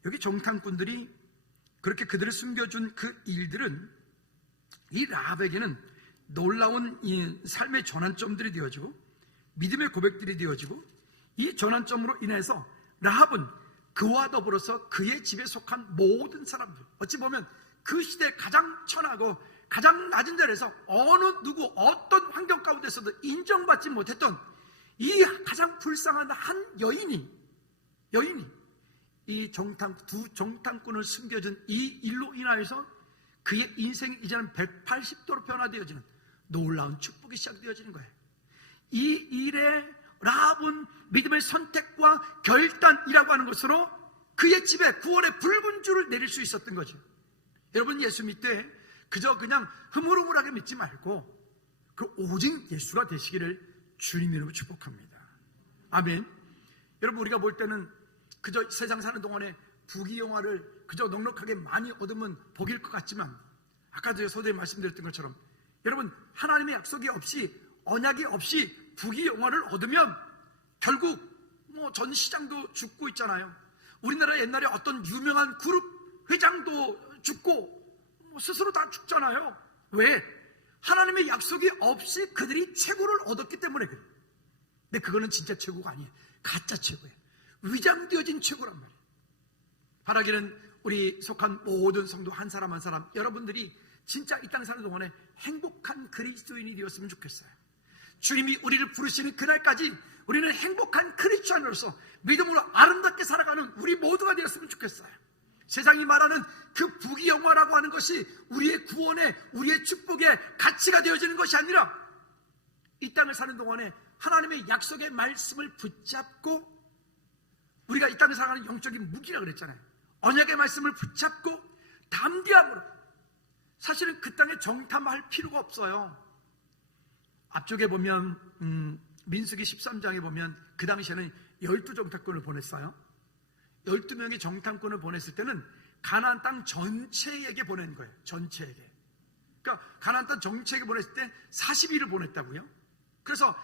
여기 정탐꾼들이 그렇게 그들을 숨겨준 그 일들은 이 라합에게는 놀라운 이 삶의 전환점들이 되어지고 믿음의 고백들이 되어지고, 이 전환점으로 인해서 라합은 그와 더불어서 그의 집에 속한 모든 사람들, 어찌 보면 그 시대 가장 천하고 가장 낮은 자리에서 어느 누구 어떤 환경 가운데서도 인정받지 못했던 이 가장 불쌍한 한 여인이 이 두 정탐꾼을 숨겨준 이 일로 인하여서 그의 인생이 이제는 180도로 변화되어지는 놀라운 축복이 시작되어지는 거예요. 이 일에 라합은 믿음의 선택과 결단이라고 하는 것으로 그의 집에 구원의 붉은 줄을 내릴 수 있었던 거죠. 여러분, 예수 믿되 그저 그냥 흐물흐물하게 믿지 말고 그 오직 예수가 되시기를 주님 이름으로 축복합니다. 아멘. 여러분, 우리가 볼 때는 그저 세상 사는 동안에 부귀영화를 그저 넉넉하게 많이 얻으면 복일 것 같지만, 아까도 서두에 말씀드렸던 것처럼 여러분, 하나님의 약속이 없이, 언약이 없이 부귀영화를 얻으면 결국 전 시장도 죽고 있잖아요. 우리나라 옛날에 어떤 유명한 그룹 회장도 죽고 스스로 다 죽잖아요. 왜? 하나님의 약속이 없이 그들이 최고를 얻었기 때문에 그래요. 근데 그거는 진짜 최고가 아니에요. 가짜 최고예요. 위장되어진 최고란 말이에요. 바라기는 우리 속한 모든 성도 한 사람 한 사람, 여러분들이 진짜 이 땅 사는 동안에 행복한 그리스도인이 되었으면 좋겠어요. 주님이 우리를 부르시는 그날까지 우리는 행복한 크리스찬으로서 믿음으로 아름답게 살아가는 우리 모두가 되었으면 좋겠어요. 세상이 말하는 그 부귀영화라고 하는 것이 우리의 구원에, 우리의 축복에 가치가 되어지는 것이 아니라 이 땅을 사는 동안에 하나님의 약속의 말씀을 붙잡고, 우리가 이 땅에 살아가는 영적인 무기라 그랬잖아요. 언약의 말씀을 붙잡고 담대함으로, 사실은 그 땅에 정탐할 필요가 없어요. 앞쪽에 보면 민수기 13장에 보면 그 당시에는 12정탐꾼을 보냈어요. 12명의 정탐꾼을 보냈을 때는 가나안 땅 전체에게 보낸 거예요. 전체에게. 그러니까 가나안 땅 전체에게 보냈을 때 40일을 보냈다고요. 그래서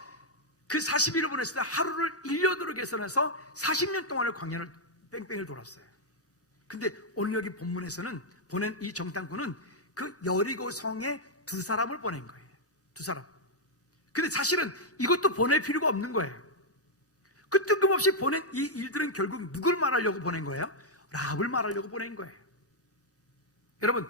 그 40일을 보냈을 때 하루를 1년으로 계산해서 40년 동안을 광야를 뺑뺑이를 돌았어요. 근데 오늘 여기 본문에서는 보낸 이 정탐꾼은 그 여리고 성에 2사람을 보낸 거예요. 2사람. 근데 사실은 이것도 보낼 필요가 없는 거예요. 그 뜬금없이 보낸 이 일들은 결국 누굴 말하려고 보낸 거예요? 라합을 말하려고 보낸 거예요. 여러분,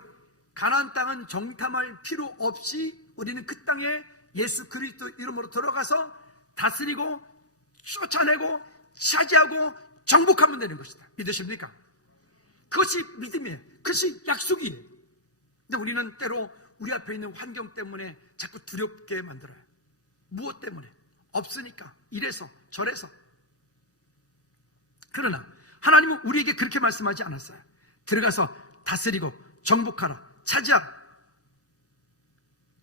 가나안 땅은 정탐할 필요 없이 우리는 그 땅에 예수 그리스도 이름으로 들어가서 다스리고 쫓아내고 차지하고 정복하면 되는 것이다. 믿으십니까? 그것이 믿음이에요. 그것이 약속이에요. 근데 우리는 때로 우리 앞에 있는 환경 때문에 자꾸 두렵게 만들어요. 무엇 때문에? 없으니까, 이래서 저래서. 그러나 하나님은 우리에게 그렇게 말씀하지 않았어요. 들어가서 다스리고 정복하라, 차지하라.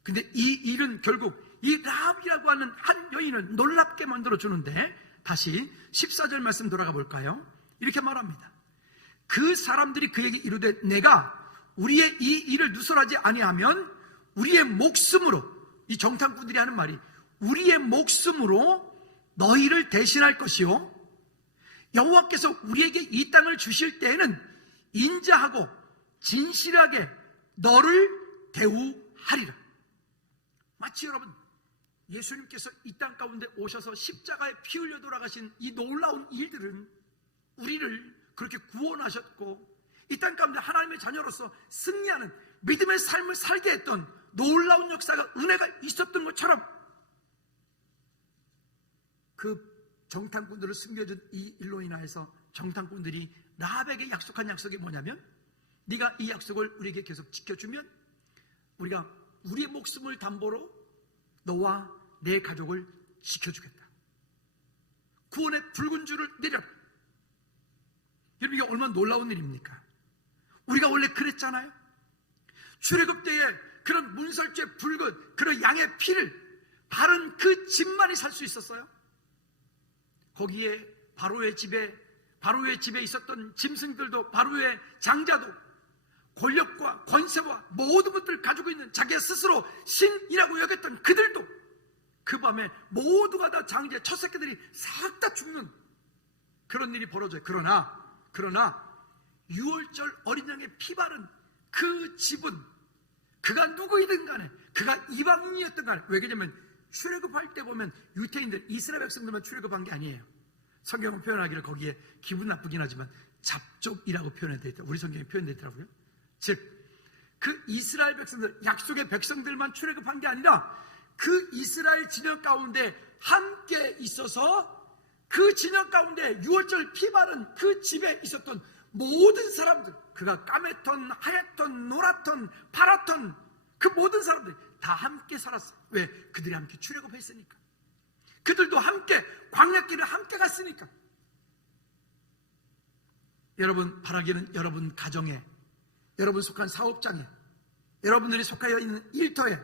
근데 이 일은 결국 이 라합이라고 하는 한 여인을 놀랍게 만들어주는데, 다시 14절 말씀 돌아가 볼까요? 이렇게 말합니다. 그 사람들이 그에게 이르되 내가 우리의 이 일을 누설하지 아니하면 우리의 목숨으로, 이 정탐꾼들이 하는 말이 우리의 목숨으로 너희를 대신할 것이요, 여호와께서 우리에게 이 땅을 주실 때에는 인자하고 진실하게 너를 대우하리라. 마치 여러분, 예수님께서 이 땅 가운데 오셔서 십자가에 피 흘려 돌아가신 이 놀라운 일들은 우리를 그렇게 구원하셨고 이 땅 가운데 하나님의 자녀로서 승리하는 믿음의 삶을 살게 했던 놀라운 역사가, 은혜가 있었던 것처럼 그 정탐꾼들을 숨겨준 이 일로 인하여서 정탐꾼들이 라합에게 약속한 약속이 뭐냐면, 네가 이 약속을 우리에게 계속 지켜주면 우리가 우리의 목숨을 담보로 너와 내 가족을 지켜주겠다. 구원의 붉은 줄을 내려라. 여러분, 이게 얼마나 놀라운 일입니까? 우리가 원래 그랬잖아요. 출애굽 때에 그런 문설주의 붉은 그런 양의 피를 바른 그 집만이 살 수 있었어요. 거기에 바로의 집에 있었던 짐승들도, 바로의 장자도 권력과 권세와 모든 것들을 가지고 있는 자기 스스로 신이라고 여겼던 그들도 그 밤에 모두가 다 장자 첫 새끼들이 싹 다 죽는 그런 일이 벌어져요. 그러나 6월절 어린 양의 피 바른 그 집은, 그가 누구이든 간에, 그가 이방인이었든 간에, 왜 그러냐면 출애굽할 때 보면 유태인들, 이스라엘 백성들만 출애굽한 게 아니에요. 성경은 표현하기를 거기에 기분 나쁘긴 하지만 잡족이라고 표현되어 있다. 우리 성경에 표현되어 있더라고요. 즉, 그 이스라엘 백성들, 약속의 백성들만 출애굽한 게 아니라 그 이스라엘 진영 가운데 함께 있어서 그 진영 가운데 6월절 피 바른 그 집에 있었던 모든 사람들, 그가 까맸던, 하얗던, 노랗던, 파랗던 그 모든 사람들이 다 함께 살았어요. 왜? 그들이 함께 출애굽했으니까. 그들도 함께 광야길을 함께 갔으니까. 여러분, 바라기는 여러분 가정에, 여러분 속한 사업장에, 여러분들이 속하여 있는 일터에,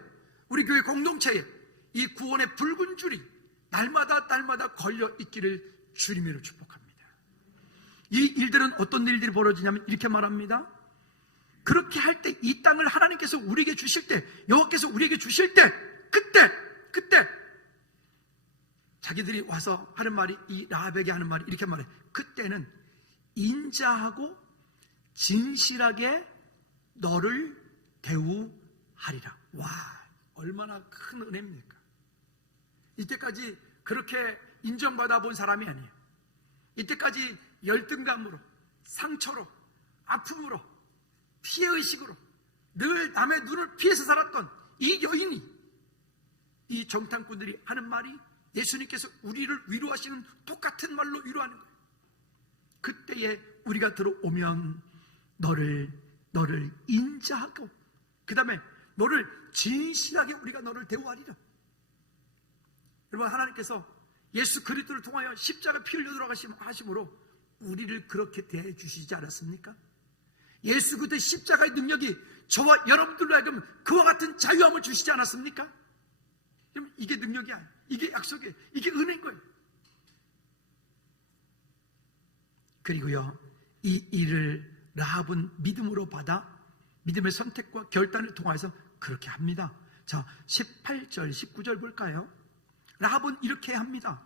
우리 교회 공동체에 이 구원의 붉은 줄이 날마다 걸려 있기를 주님으로 축복합니다. 이 일들은 어떤 일들이 벌어지냐면 이렇게 말합니다. 그렇게 할 때, 이 땅을 하나님께서 우리에게 주실 때, 여호와께서 우리에게 주실 때, 그때 자기들이 와서 하는 말이, 이 라합에게 하는 말이 이렇게 말해. 그때는 인자하고 진실하게 너를 대우하리라. 와, 얼마나 큰 은혜입니까? 이때까지 그렇게 인정받아 본 사람이 아니에요. 이때까지 열등감으로, 상처로, 아픔으로, 피해의식으로 늘 남의 눈을 피해서 살았던 이 여인이, 이 정탐꾼들이 하는 말이 예수님께서 우리를 위로하시는 똑같은 말로 위로하는 거예요. 그때에 우리가 들어오면 너를 인자하고, 그 다음에 너를 진실하게 우리가 너를 대우하리라. 여러분, 하나님께서 예수 그리스도를 통하여 십자가 피 흘려 돌아가심으로 우리를 그렇게 대해 주시지 않았습니까? 예수 그리스도의 십자가의 능력이 저와 여러분들로 하여금 그와 같은 자유함을 주시지 않았습니까? 여러분, 이게 능력이야. 이게 약속이에요. 이게 은혜인 거예요. 그리고요, 이 일을 라합은 믿음으로 받아 믿음의 선택과 결단을 통해서 그렇게 합니다. 자, 18절, 19절 볼까요? 라합은 이렇게 합니다.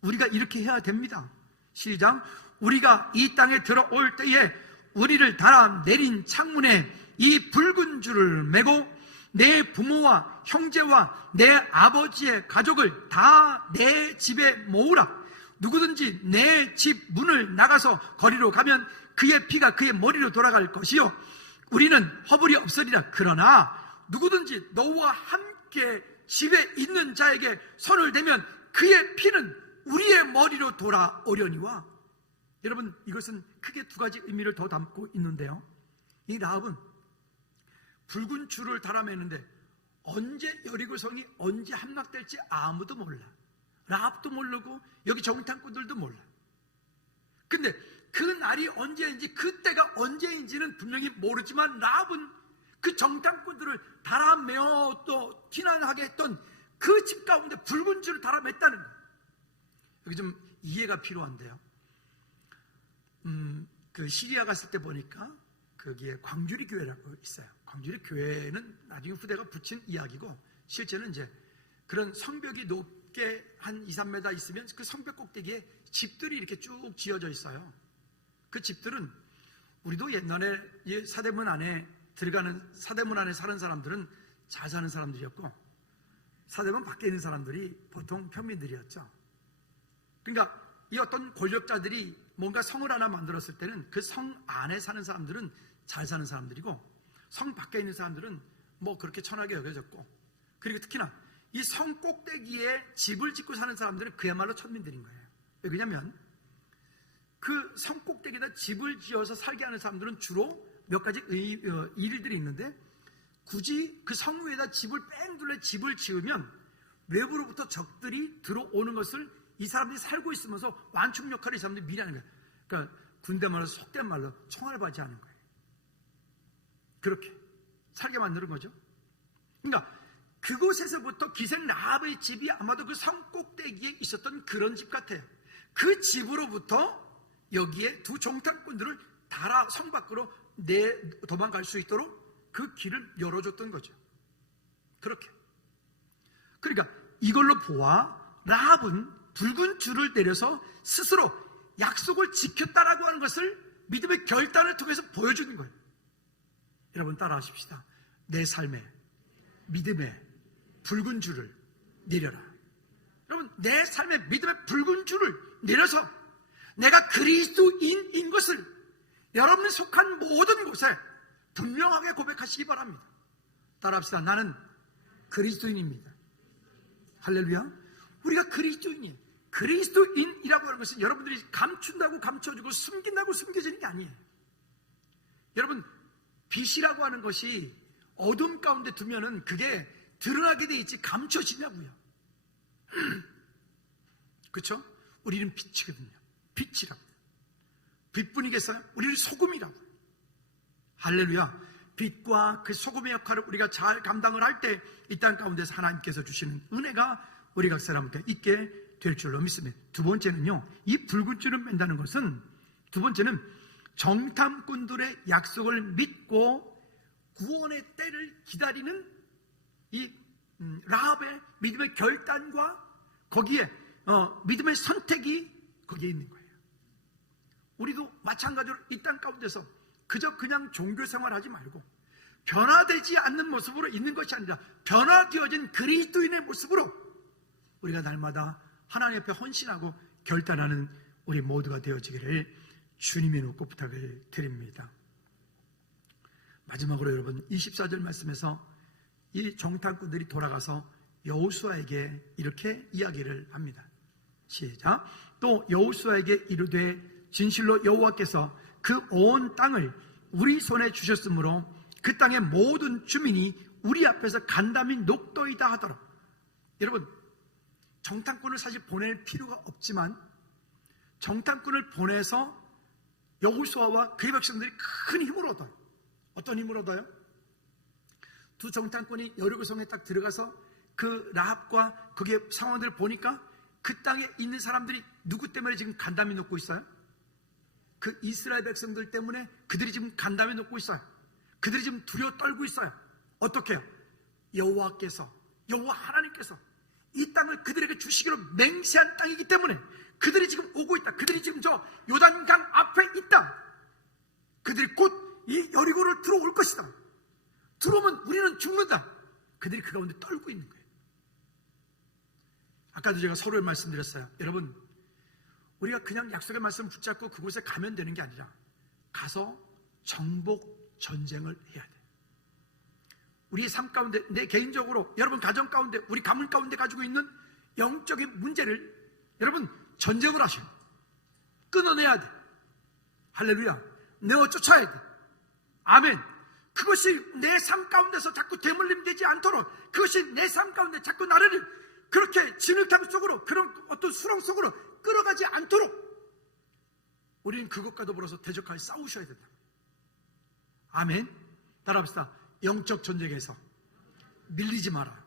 우리가 이렇게 해야 됩니다. 시작. 우리가 이 땅에 들어올 때에 우리를 달아 내린 창문에 이 붉은 줄을 매고 내 부모와 형제와 내 아버지의 가족을 다 내 집에 모으라. 누구든지 내 집 문을 나가서 거리로 가면 그의 피가 그의 머리로 돌아갈 것이요, 우리는 허물이 없으리라. 그러나 누구든지 너와 함께 집에 있는 자에게 손을 대면 그의 피는 우리의 머리로 돌아오려니와. 여러분, 이것은 크게 두 가지 의미를 더 담고 있는데요, 이 라합은 붉은 줄을 달아매는데 언제 여리고성이 언제 함락될지 아무도 몰라. 라합도 모르고 여기 정탐꾼들도 몰라. 근데 그 날이 언제인지, 그때가 언제인지는 분명히 모르지만 라합은 그 정탐꾼들을 달아매어 또 피난하게 했던 그 집 가운데 붉은 줄을 달아맸다는 거예요. 여기 좀 이해가 필요한데요, 그 시리아 갔을 때 보니까 거기에 광주리 교회라고 있어요. 광주리 교회는 나중에 후대가 붙인 이야기고, 실제는 이제 그런 성벽이 높게 한 2, 3m 있으면 그 성벽 꼭대기에 집들이 이렇게 쭉 지어져 있어요. 그 집들은 우리도 옛날에 사대문 안에 들어가는 사대문 안에 사는 사람들은 잘 사는 사람들이었고, 사대문 밖에 있는 사람들이 보통 평민들이었죠. 그러니까 이 어떤 권력자들이 뭔가 성을 하나 만들었을 때는 그 성 안에 사는 사람들은 잘 사는 사람들이고, 성 밖에 있는 사람들은 뭐 그렇게 천하게 여겨졌고, 그리고 특히나 이 성 꼭대기에 집을 짓고 사는 사람들은 그야말로 천민들인 거예요. 왜냐하면 그 성 꼭대기에다 집을 지어서 살게 하는 사람들은 주로 몇 가지 일들이 있는데, 굳이 그 성 위에다 집을 뺑 둘러 집을 지으면 외부로부터 적들이 들어오는 것을 이 사람들이 살고 있으면서 완충 역할을 이 사람들이 미리 하는 거예요. 그러니까 군대 말로, 속된 말로 총알 바지하는 거예요. 그렇게 살게 만드는 거죠. 그러니까 그곳에서부터 기생 라합의 집이 아마도 그 성 꼭대기에 있었던 그런 집 같아요. 그 집으로부터 여기에 두 정탐꾼들을 달아 성 밖으로 도망갈 수 있도록 그 길을 열어줬던 거죠. 그렇게. 그러니까 이걸로 보아 라합은 붉은 줄을 내려서 스스로 약속을 지켰다라고 하는 것을 믿음의 결단을 통해서 보여주는 거예요. 여러분 따라하십시다. 내 삶에 믿음의 붉은 줄을 내려라. 여러분, 내 삶에 믿음의 붉은 줄을 내려서 내가 그리스도인인 것을 여러분이 속한 모든 곳에 분명하게 고백하시기 바랍니다. 따라합시다. 나는 그리스도인입니다. 할렐루야. 우리가 그리스도인이에요. 그리스도인이라고 하는 것은 여러분들이 감춘다고 감춰주고 숨긴다고 숨겨지는 게 아니에요. 여러분, 빛이라고 하는 것이 어둠 가운데 두면은 그게 드러나게 돼 있지 감춰지냐고요. 그렇죠? 우리는 빛이거든요. 빛이라고. 빛뿐이겠어요? 우리는 소금이라고. 할렐루야. 빛과 그 소금의 역할을 우리가 잘 감당을 할 때 이 땅 가운데서 하나님께서 주시는 은혜가 우리 각 사람한테 있게 될 줄로 믿습니다. 두 번째는요, 이 붉은 줄을 맨다는 것은, 두 번째는 정탐꾼들의 약속을 믿고 구원의 때를 기다리는 이 라합의 믿음의 결단과 거기에 믿음의 선택이 거기에 있는 거예요. 우리도 마찬가지로 이 땅 가운데서 그저 그냥 종교 생활하지 말고 변화되지 않는 모습으로 있는 것이 아니라 변화되어진 그리스도인의 모습으로 우리가 날마다 하나님 앞에 헌신하고 결단하는 우리 모두가 되어지기를 주님의 높고 부탁을 드립니다. 마지막으로 여러분 24절 말씀에서 이 정탐꾼들이 돌아가서 여호수아에게 이렇게 이야기를 합니다. 시작. 또 여호수아에게 이르되 진실로 여호와께서 그 온 땅을 우리 손에 주셨으므로 그 땅의 모든 주민이 우리 앞에서 간담이 녹도이다 하더라. 여러분, 정탐꾼을 사실 보낼 필요가 없지만 정탐꾼을 보내서 여호수아와 그의 백성들이 큰 힘을 얻어요. 어떤 힘을 얻어요? 두 정탐꾼이 여리고성에 딱 들어가서 그 라합과 거기에 상황들을 보니까 그 땅에 있는 사람들이 누구 때문에 지금 간담이 녹고 있어요? 그 이스라엘 백성들 때문에 그들이 지금 간담이 녹고 있어요. 그들이 지금 두려워 떨고 있어요. 어떻게 해요? 여호와 하나님께서 이 땅을 그들에게 주시기로 맹세한 땅이기 때문에 그들이 지금 오고 있다. 그들이 지금 저 요단강 앞에 있다. 그들이 곧 이 여리고를 들어올 것이다. 들어오면 우리는 죽는다. 그들이 그 가운데 떨고 있는 거예요. 아까도 제가 서로에 말씀드렸어요. 여러분, 우리가 그냥 약속의 말씀 붙잡고 그곳에 가면 되는 게 아니라 가서 정복 전쟁을 해야 돼요. 우리의 삶 가운데, 내 개인적으로, 여러분 가정 가운데, 우리 가문 가운데 가지고 있는 영적인 문제를 여러분 전쟁을 하셔요. 끊어내야 돼. 할렐루야. 내어 쫓아야 돼. 아멘. 그것이 내 삶 가운데서 자꾸 대물림되지 않도록, 그것이 내 삶 가운데 자꾸 나를 그렇게 진흙탕 속으로, 그런 어떤 수렁 속으로 끌어가지 않도록 우리는 그것과 더불어서 대적하여 싸우셔야 된다. 아멘. 따라합시다. 영적 전쟁에서 밀리지 마라.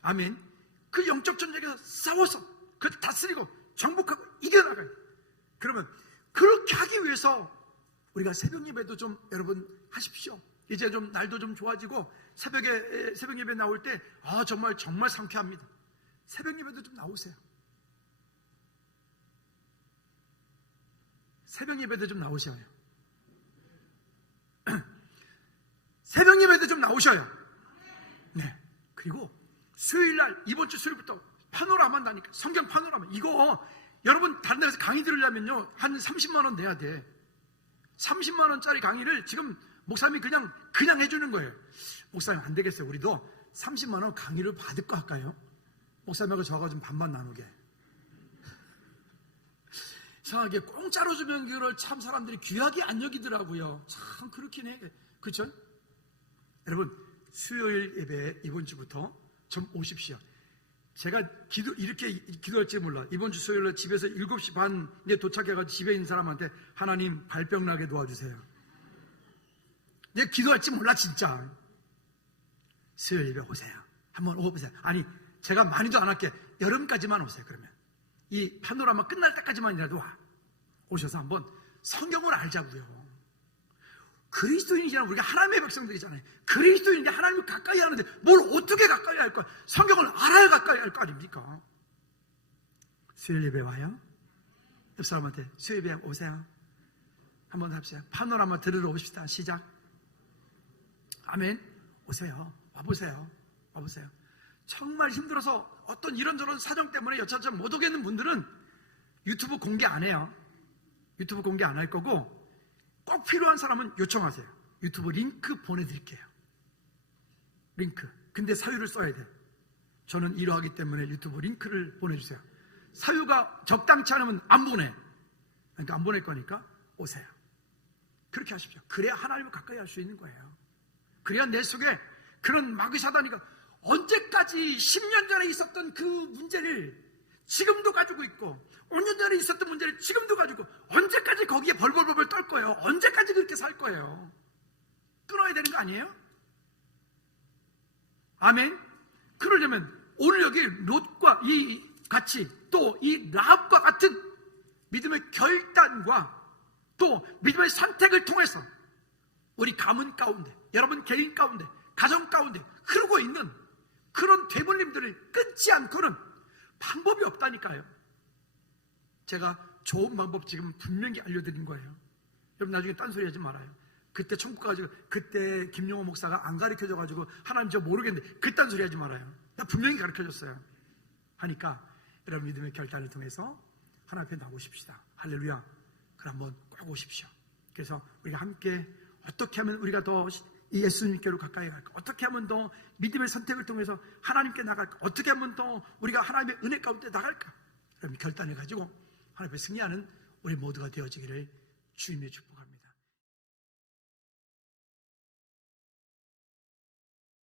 아멘. 그 영적 전쟁에서 싸워서 그걸 다스리고 정복하고 이겨나가요. 그러면 그렇게 하기 위해서 우리가 새벽 예배도 좀 여러분 하십시오. 이제 좀 날도 좀 좋아지고 새벽 예배 나올 때 정말 상쾌합니다. 새벽 예배도 좀 나오세요. 새벽 예배도 좀 나오셔요. 새벽 예배도 좀 나오셔요. 네. 그리고 수요일날 이번 주 수요일부터 파노라마 한다니까. 성경 파노라마. 이거 여러분 다른 데서 강의 들으려면요 한 30만 원 내야 돼. 30만 원짜리 강의를 지금 목사님이 그냥 해주는 거예요. 목사님 안 되겠어요. 우리도 30만 원 강의를 받을 거 할까요? 목사님하고 저하고 좀 반반 나누게. 이상하게 공짜로 주면 그걸 참 사람들이 귀하게 안 여기더라고요. 참 그렇긴 해. 그렇죠? 여러분 수요일 예배 이번 주부터 좀 오십시오. 제가 이렇게 기도할지 몰라. 이번 주 수요일에 집에서 7시 반에 도착해가지고 집에 있는 사람한테 하나님 발병 나게 도와주세요. 내가 기도할지 몰라 진짜. 수요일 예배 오세요. 한번 오보세요. 아니 제가 많이도 안 할게. 여름까지만 오세요. 그러면 이 파노라마 끝날 때까지만이라도 오셔서 한번 성경을 알자고요. 그리스도인이잖아요. 우리가 하나님의 백성들이잖아요. 그리스도인이 하나님을 가까이 하는데 뭘 어떻게 가까이 할까? 성경을 알아야 가까이 할 거 아닙니까? 수요일 예배 와요? 옆 사람한테 수요일 예배 오세요. 한번 합시다. 파노라마 들으러 오십시다. 시작. 아멘. 오세요. 와보세요. 와보세요. 정말 힘들어서 어떤 이런저런 사정 때문에 여차저차 못 오겠는 분들은 유튜브 공개 안 해요. 유튜브 공개 안 할 거고 꼭 필요한 사람은 요청하세요. 유튜브 링크 보내드릴게요. 링크. 근데 사유를 써야 돼. 저는 이러하기 때문에 유튜브 링크를 보내주세요. 사유가 적당치 않으면 안 보내. 그러니까 안 보낼 거니까 오세요. 그렇게 하십시오. 그래야 하나님을 가까이 할 수 있는 거예요. 그래야 내 속에 그런 마귀 사단이가 언제까지 10년 전에 있었던 그 문제를 지금도 가지고 있고 5년 전에 있었던 문제를 지금도 가지고 언제까지 거기에 벌벌벌 떨 거예요? 언제까지 그렇게 살 거예요? 끊어야 되는 거 아니에요? 아멘. 그러려면 오늘 여기 롯과 이 같이 또 이 라합과 같은 믿음의 결단과 또 믿음의 선택을 통해서 우리 가문 가운데, 여러분 개인 가운데, 가정 가운데 흐르고 있는 그런 되물림들을 끊지 않고는 방법이 없다니까요. 제가 좋은 방법 지금 분명히 알려드린 거예요. 여러분 나중에 딴소리 하지 말아요. 그때 천국 가가지고 그때 김용호 목사가 안 가르쳐줘가지고 하나님 저 모르겠는데 그딴 소리 하지 말아요. 나 분명히 가르쳐줬어요. 하니까 여러분 믿음의 결단을 통해서 하나님 앞에 나오십시다. 할렐루야. 그럼 한번 꼭 오십시오. 그래서 우리가 함께 어떻게 하면 우리가 더 예수님께로 가까이 갈까? 어떻게 하면 더 믿음의 선택을 통해서 하나님께 나갈까? 어떻게 하면 더 우리가 하나님의 은혜 가운데 나갈까? 여러분 결단을 가지고 하나님 앞에 승리하는 우리 모두가 되어지기를 주님의 축복